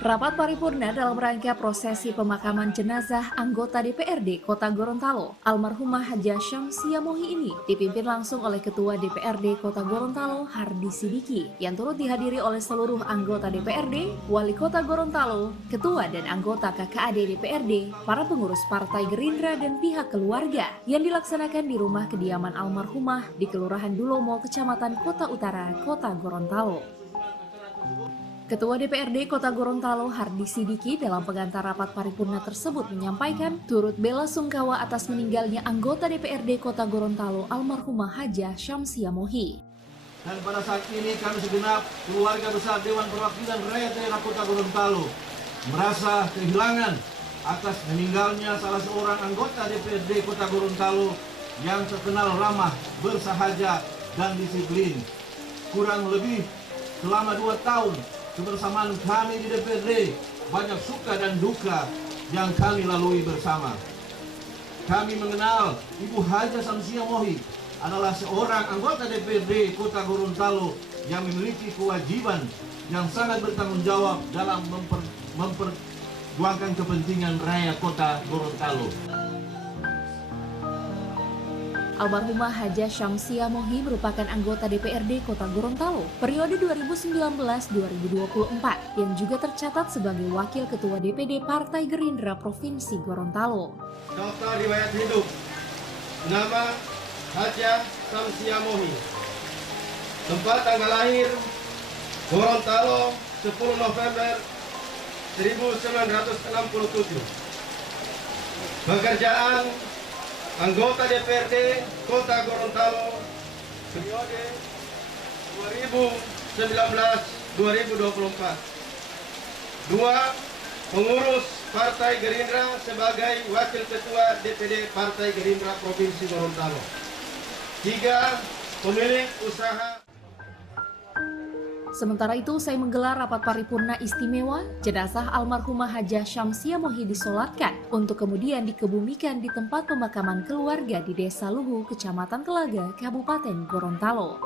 Rapat paripurna dalam rangka prosesi pemakaman jenazah anggota DPRD Kota Gorontalo, almarhumah Hajah Syamsiah Mohi ini dipimpin langsung oleh Ketua DPRD Kota Gorontalo Hardi Sidiki yang turut dihadiri oleh seluruh anggota DPRD, Wali Kota Gorontalo, Ketua dan anggota KKAD DPRD, para pengurus Partai Gerindra dan pihak keluarga yang dilaksanakan di rumah kediaman almarhumah di Kelurahan Dulomo, Kecamatan Kota Utara, Kota Gorontalo. Ketua DPRD Kota Gorontalo Hardi Sidiki dalam pengantar rapat paripurna tersebut menyampaikan turut bela sungkawa atas meninggalnya anggota DPRD Kota Gorontalo almarhumah Hajah Syamsiah Mohi. Dan pada saat ini kami segenap keluarga besar Dewan Perwakilan Rakyat Daerah Kota Gorontalo merasa kehilangan atas meninggalnya salah seorang anggota DPRD Kota Gorontalo yang terkenal ramah, bersahaja, dan disiplin. Kurang lebih selama 2 tahun kebersamaan kami di DPRD, banyak suka dan duka yang kami lalui bersama. Kami mengenal Ibu Hajah Syamsiah Mohi adalah seorang anggota DPRD Kota Gorontalo yang memiliki kewajiban yang sangat bertanggung jawab dalam memperjuangkan kepentingan rakyat Kota Gorontalo. Almarhumah Hajah Syamsiah Mohi merupakan anggota DPRD Kota Gorontalo periode 2019-2024 yang juga tercatat sebagai Wakil Ketua DPD Partai Gerindra Provinsi Gorontalo. Daftar riwayat hidup. Nama Hajah Syamsiah Mohi. Tempat tanggal lahir Gorontalo 10 November 1967. Pekerjaan anggota DPRD Kota Gorontalo periode 2019-2024. 2. Pengurus Partai Gerindra sebagai Wakil Ketua DPD Partai Gerindra Provinsi Gorontalo. 3. Pemilik usaha. Sementara itu, saya menggelar rapat paripurna istimewa, jenazah almarhumah Hajah Syamsiah Mohi disolatkan untuk kemudian dikebumikan di tempat pemakaman keluarga di Desa Luhu, Kecamatan Telaga, Kabupaten Gorontalo.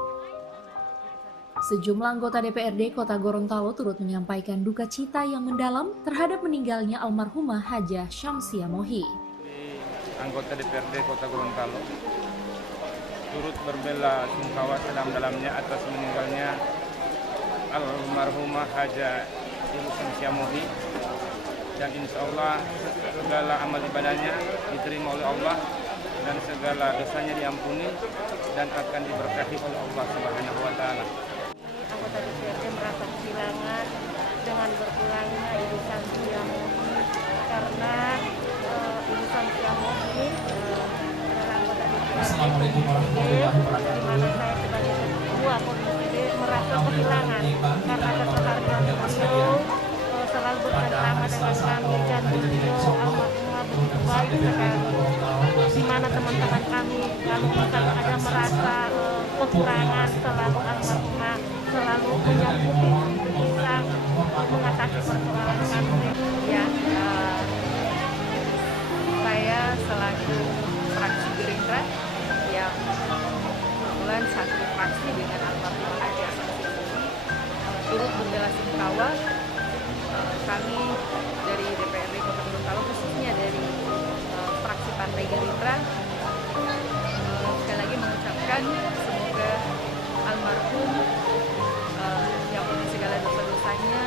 Sejumlah anggota DPRD Kota Gorontalo turut menyampaikan duka cita yang mendalam terhadap meninggalnya almarhumah Hajah Syamsiah Mohi. Anggota DPRD Kota Gorontalo turut berbela sungkawa sedalam-dalamnya atas meninggalnya almarhumah Hajah Syamsiah Mohi, dan insya Allah segala amal ibadahnya diterima oleh Allah dan segala dosanya diampuni dan akan diberkahi oleh Allah Subhanahu wa Ta'ala. Anggota DPRD merasa kehilangan dengan berpulangnya Ibu Syamsiah Mohi, karena Ibu Syamsiah Mohi adalah anggota DPRD. Assalamualaikum warahmatullahi wabarakatuh. Di mana saya sebagai ketua komisi merasa kehilangan karena kekeluargaan beliau selalu bersama dengan kami, dan beliau almarhumah begitu baik sekali. Di mana teman-teman kami kalau misalnya ada merasa kekurangan, selalu almarhumah selalu menyambut untuk bisa mengatasi persoalan kami. Ya, saya selaku fraksi Gerindra yang kebetulan satu fraksi dengan almarhumah Hajah Syamsiah Mohi turut berbela sungkawa. Kami dari DPRD Kota Gorontalo, khususnya dari fraksi Partai Gerindra, sekali lagi mengucapkan semoga almarhum diampuni segala dosa-dosanya,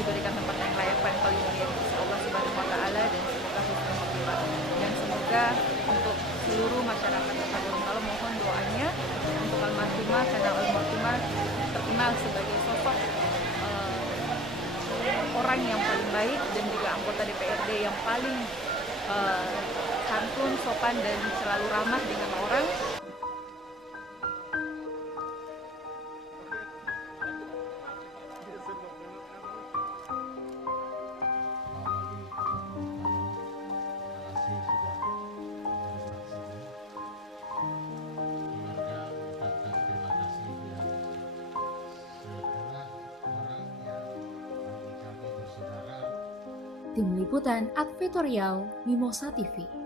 diberikan tempat yang layak pada paling mulia di sisi Allah Subhanahu wa Ta'ala, dan semoga husnul khotimah. Dan semoga untuk seluruh masyarakat Kota Gorontalo mohon doanya untuk almarhumah, karena almarhumah terkenal sebagai sosok orang yang paling baik dan juga anggota DPRD yang paling santun, sopan, dan selalu ramah dengan orang. Tim Liputan Advertorial Mimosa TV.